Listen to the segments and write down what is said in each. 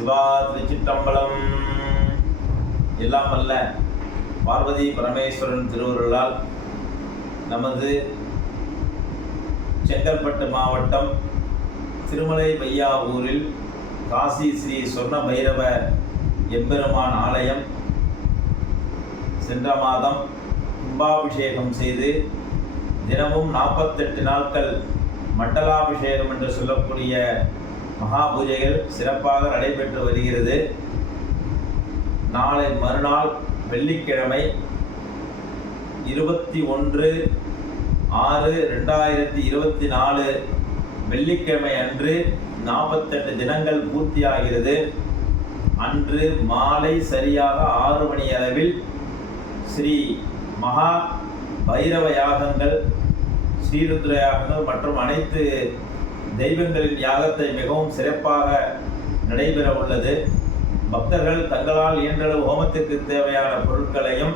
சிவா திருச்சிட்டம்பலம் எல்லாம் அல்ல பார்வதி பரமேஸ்வரன் திருவருளால் நமது செங்கல்பட்டு மாவட்டம் திருமலை வையாவூரில் காசி ஸ்ரீ சொர்ண பைரவ எம்பெருமான் ஆலயம் சென்ற மாதம் கும்பாபிஷேகம் செய்து தினமும் நாற்பத்தெட்டு நாட்கள் மண்டலாபிஷேகம் என்று சொல்லக்கூடிய மகா பூஜைகள் சிறப்பாக நடைபெற்று வருகிறது. நாளை மறுநாள் வெள்ளிக்கிழமை இருபத்தி ஒன்று ஆறு ரெண்டாயிரத்தி இருபத்தி நாலு வெள்ளிக்கிழமை அன்று நாற்பத்தெட்டு தினங்கள் பூர்த்தியாகிறது. அன்று மாலை சரியாக ஆறு மணி அளவில் ஸ்ரீ மகா பைரவ யாகங்கள் ஸ்ரீருத்ர யாகங்கள் மற்றும் அனைத்து தெய்வங்களின் யாகத்தை மிகவும் சிறப்பாக நடைபெற உள்ளது. பக்தர்கள் தங்களால் இயன்றளவு ஹோமத்திற்கு தேவையான பொருட்களையும்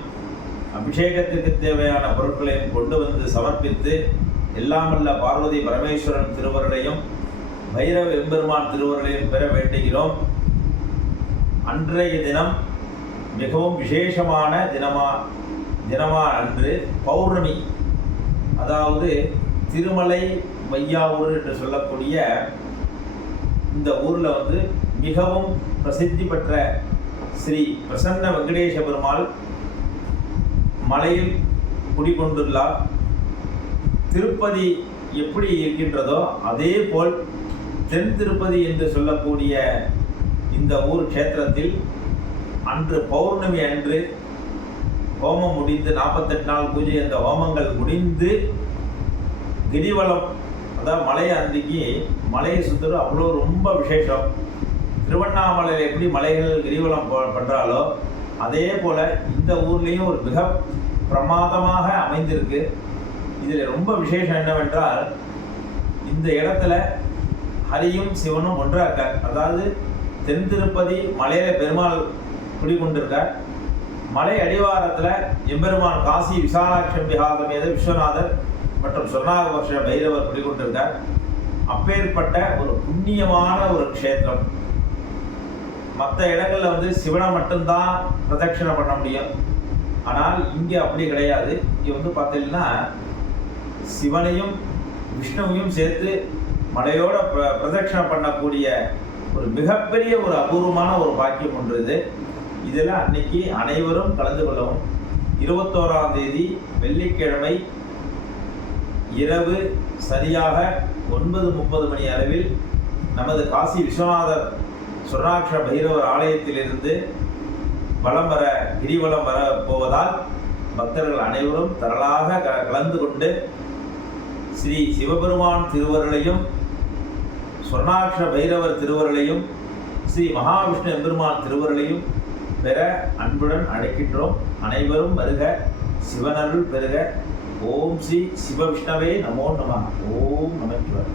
அபிஷேகத்திற்கு தேவையான பொருட்களையும் கொண்டு வந்து சமர்ப்பித்து எல்லாமல்ல பார்வதி பரமேஸ்வரன் திருவருளையும் பைரவ எம்பெருமான் திருவருளையும் பெற வேண்டுகிறோம். அன்றைய தினம் மிகவும் விசேஷமான தினமா தினமா அன்று பௌர்ணமி. அதாவது திருமலை வையாவூர் என்று சொல்லக்கூடிய இந்த ஊரில் வந்து மிகவும் பிரசித்தி பெற்ற ஸ்ரீ பிரசன்ன வெங்கடேச பெருமாள் மலையில் குடிகொண்டுள்ளார். திருப்பதி எப்படி இருக்கின்றதோ அதே போல் தென் திருப்பதி என்று சொல்லக்கூடிய இந்த ஊர் க்ஷேத்திரத்தில் அன்று பௌர்ணமி அன்று ஹோமம் முடிந்து நாற்பத்தெட்டு நாள் பூஜை அந்த ஹோமங்கள் முடிந்து கிரிவலம் அதாவது மலையை அன்றைக்கு மலையை சுற்றுறது அவ்வளோ ரொம்ப விசேஷம். திருவண்ணாமலையில் எப்படி மலைகள் கிரிவலம் பண்ணுறாலோ அதே போல் இந்த ஊர்லேயும் ஒரு மிக பிரமாதமாக அமைந்திருக்கு. இதில் ரொம்ப விசேஷம் என்னவென்றால் இந்த இடத்துல ஹரியும் சிவனும் ஒன்றாக இருக்கார் அதாவது தென் திருப்பதி மலையில பெருமாள் குடிகொண்டிருக்கார். மலை அடிவாரத்தில் எம்பெருமான் காசி விசாலாட்சம் விஹாதமேத விஸ்வநாதர் மற்றும் சொர்ணாகபக்ஷ பைரவர் குடிகொண்டிருந்தார். அப்பேற்பட்ட ஒரு புண்ணியமான ஒரு க்ஷேத்திரம். மற்ற இடங்களில் வந்து சிவனை மட்டும்தான் பிரதட்சணை பண்ண முடியும். ஆனால் இங்கே அப்படி கிடையாது. இங்கே வந்து பார்த்தீங்கன்னா சிவனையும் விஷ்ணுவையும் சேர்த்து மலையோட பிர- பிரதட்சணை பண்ணக்கூடிய ஒரு மிகப்பெரிய ஒரு அபூர்வமான ஒரு பாக்கியம் ஒன்று இது. இதில் அன்னைக்கு அனைவரும் கலந்து கொள்ளவும். இருபத்தோராம் தேதி வெள்ளிக்கிழமை இரவு சரியாக ஒன்பது முப்பது மணி அளவில் நமது காசி விஸ்வநாதர் சொர்ணாட்ச பைரவர் ஆலயத்திலிருந்து வலம் வர கிரிவலம் வர போவதால் பக்தர்கள் அனைவரும் தரலாக க- கலந்து கொண்டு ஸ்ரீ சிவபெருமான் திருவருளையும் சொர்ணாட்ச பைரவர் திருவருளையும் ஸ்ரீ மகாவிஷ்ணு எம்பெருமான் திருவருளையும் பெற அன்புடன் அழைக்கின்றோம். அனைவரும் வருக சிவனருள் பெறுக ஓம் ஸ்ரீ சிவ விஷ்ணவே நமோ நம. ஓம் நமச்சிவாய